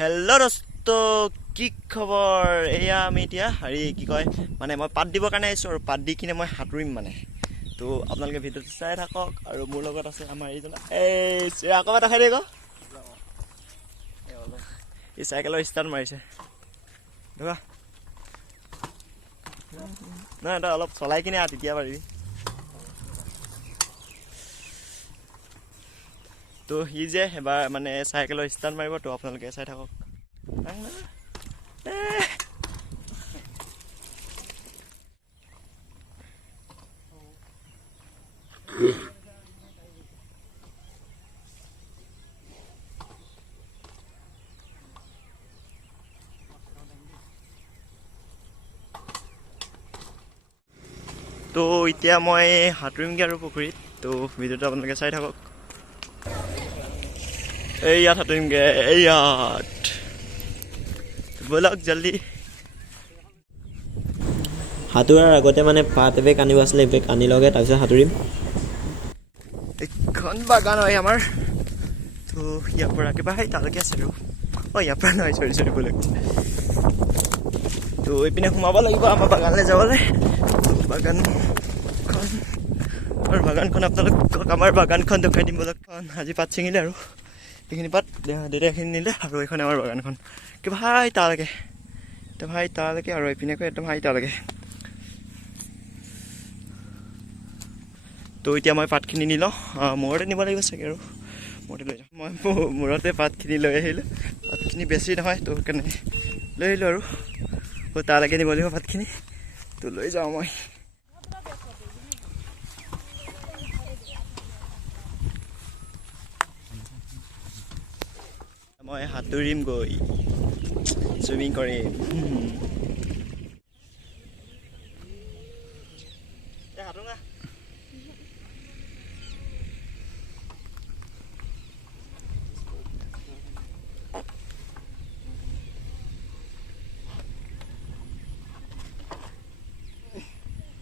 Hello' দোস্ত, কি খবৰ? এয়া আমি এতিয়া হেৰি কি কয় মানে মই পাত দিবৰ কাৰণে আহিছোঁ আৰু পাত দি কিনে মই সাঁতুৰিম মানে। তো আপোনালোকে ভিডিঅ'টো চাই থাকক আৰু মোৰ লগত আছে আমাৰ এইজন আকৌ এটা খাই দিয়ক। এই চাইকেলৰ ষ্টাৰ্ট মাৰিছে ধৰা নাই তই অলপ চলাই কিনে তেতিয়া পাৰিবি। তো সি যে এবাৰ মানে চাইকেলৰ ষ্টাৰ্ট মাৰিব, তো আপোনালোকে চাই থাকক। তো এতিয়া মই সাঁতুৰিমগৈ আৰু পুখুৰীত। তো ভিডিঅ'টো আপোনালোকে চাই থাকক। ইয়াত সাঁতুৰিমগৈ, ইয়াত ব'লক জল্দি। সাঁতোৰাৰ আগতে মানে পাত এবেগ আনিব আছিলে, এবেগ আনি লওঁগৈ তাৰপিছত সাঁতুৰিম। এইখন বাগান হয় আমাৰ। তো ইয়াৰ পৰা কিবা তালৈকে আছে আৰু ইয়াৰ পৰা নহয়, চৰি ব'লক। তো এইপিনে সোমাব লাগিব আমাৰ বাগানলৈ যাবলৈ। বাগানখন আৰু বাগানখন আপোনালোকক আমাৰ বাগানখন দেখুৱাই দিম ব'লক। আজি পাত ছিঙিলে আৰু এইখিনি পাত দেউতাইখিনি নিলে আৰু এইখন আমাৰ বাগানখন কিবা তালৈকে, তালৈকে আৰু এইপিনেকৈ একদম তালৈকে। তো এতিয়া মই পাতখিনি নি লওঁ, মূৰতে নিব লাগিব চাগে আৰু মূৰতে লৈ যাওঁ। মই মূৰতে পাতখিনি লৈ আহিলোঁ। পাতখিনি বেছি নহয়, তো সেইকাৰণে লৈ আহিলোঁ আৰু তালৈকে নিব লাগিব পাতখিনি। তো লৈ যাওঁ মই। মই সাঁতুৰিম গৈ, চুইমিং কৰিম। সাঁতোৰা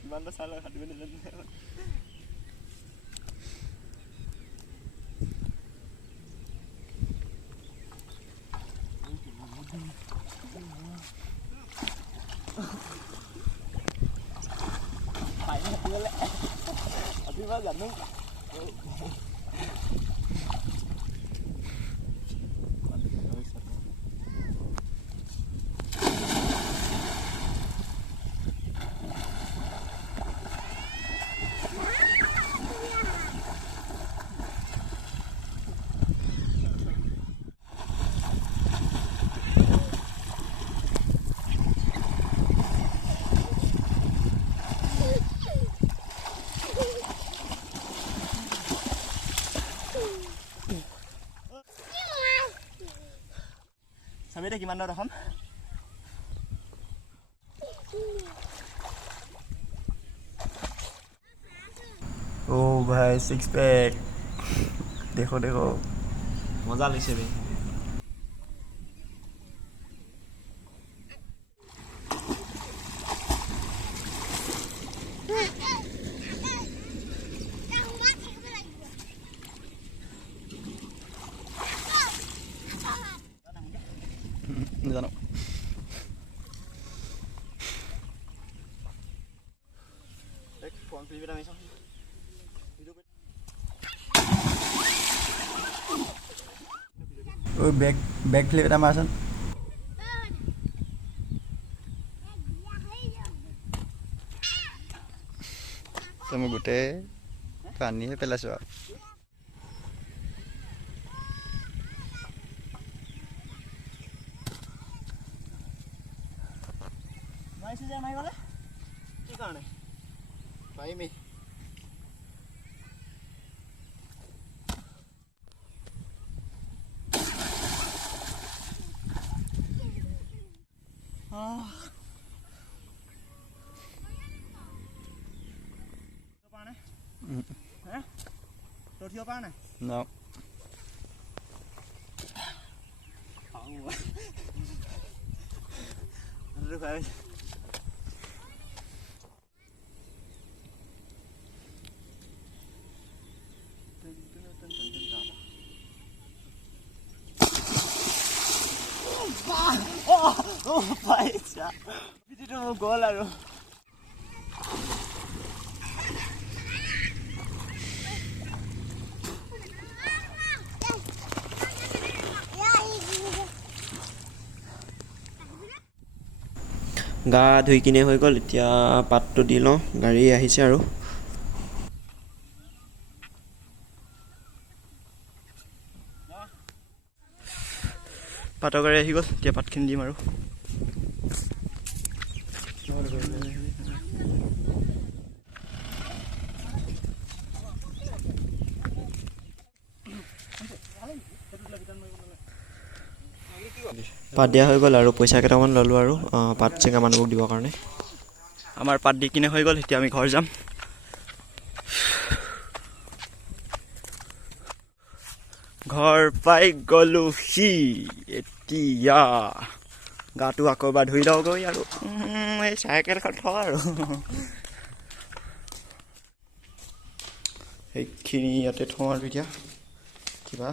ইমানটা চাই লয় সাঁতুৰিব নাজানো। জানো চাবি দে কিমান দূৰত এখন। ভাই সিক্স पैक देखो মজা লাগিছে বে। জানো বেক ফ্লিপ এটা মাৰচোন। মই গোটেই পানীহে পেলাইছোঁ আৰু মাৰিবলে কি কাৰণে পাৰিমেই। উঠিব পৰা নাই পাইছা ভিডিঅ'টো মোৰ গ'ল আৰু গা ধুই কিনে হৈ গ'ল এতিয়া পাতটো দি লওঁ গাড়ী আহিছে আৰু পাতৰ গাড়ী আহি গ'ল এতিয়া পাতখিনি দিম আৰু পাত দিয়া হৈ গ'ল আৰু পইচা কেইটামান ল'লোঁ আৰু পাত চিঙা মানুহক দিবৰ কাৰণে আমাৰ পাত দি কিনে হৈ গ'ল এতিয়া আমি ঘৰ যাম ঘৰ পাই গ'লোহি এতিয়া গাটো আকৌ এবাৰ ধুই লওঁগৈ আৰু এই চাইকেলখন থওঁ আৰু সেইখিনি ইয়াতে থওঁ আৰু এতিয়া কিবা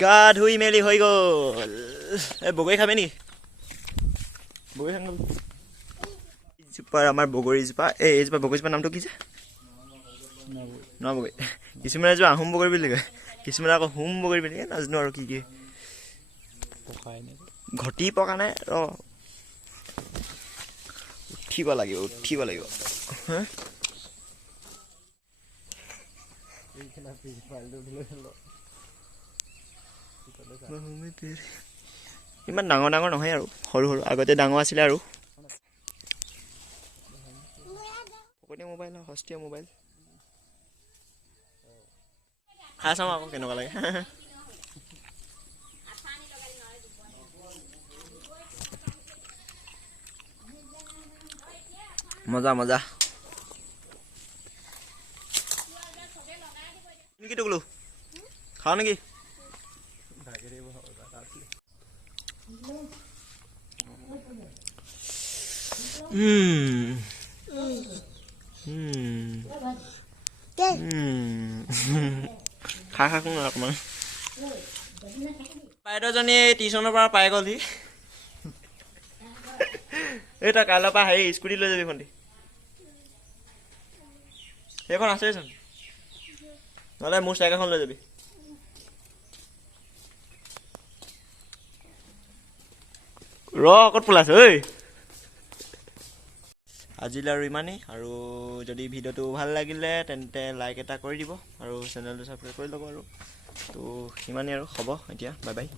গা ধুই মেলি হৈ গ'ল এই বগৰী খাবি নেকি বগৰী খাম এইজোপাৰ আমাৰ বগৰীজোপা এইজোপা বগৰীজোপাৰ নামটো কি যে নবগৰী কিছুমানে এজোপা আহোম বগৰী বুলি কয় কিছুমানে আকৌ হোম বগৰী বুলি কয় নাজানো আৰু কি ঘটি পকা নাই উঠিব লাগিব ইমান ডাঙৰ নহয় আৰু সৰু আগতে ডাঙৰ আছিলে আৰু মোবাইল সস্তীয়া মোবাইল খাই চাওঁ আকৌ কেনেকুৱা লাগে মজা কি টুকলো খাওঁ নেকি খা শুন অকণমান বাইদেউজনী টিউশ্যনৰ পৰা পাই গ'লহি এই তই কাইলৈৰ পৰা হেৰি স্কুটি লৈ যাবি ভণ্টি সেইখন আছেচোন নহ'লে মোৰ চাইকেলখন লৈ যাবি ক'ত পলাইছ ঐ আজিলৈ আৰু ইমানেই আৰু যদি ভিডিঅ'টো ভাল লাগিলে তেন্তে লাইক এটা কৰি দিব আৰু চেনেলটো ছাবস্ক্ৰাইব কৰি ল'ব আৰু তো সিমানেই আৰু হ'ব এতিয়া বাই বাই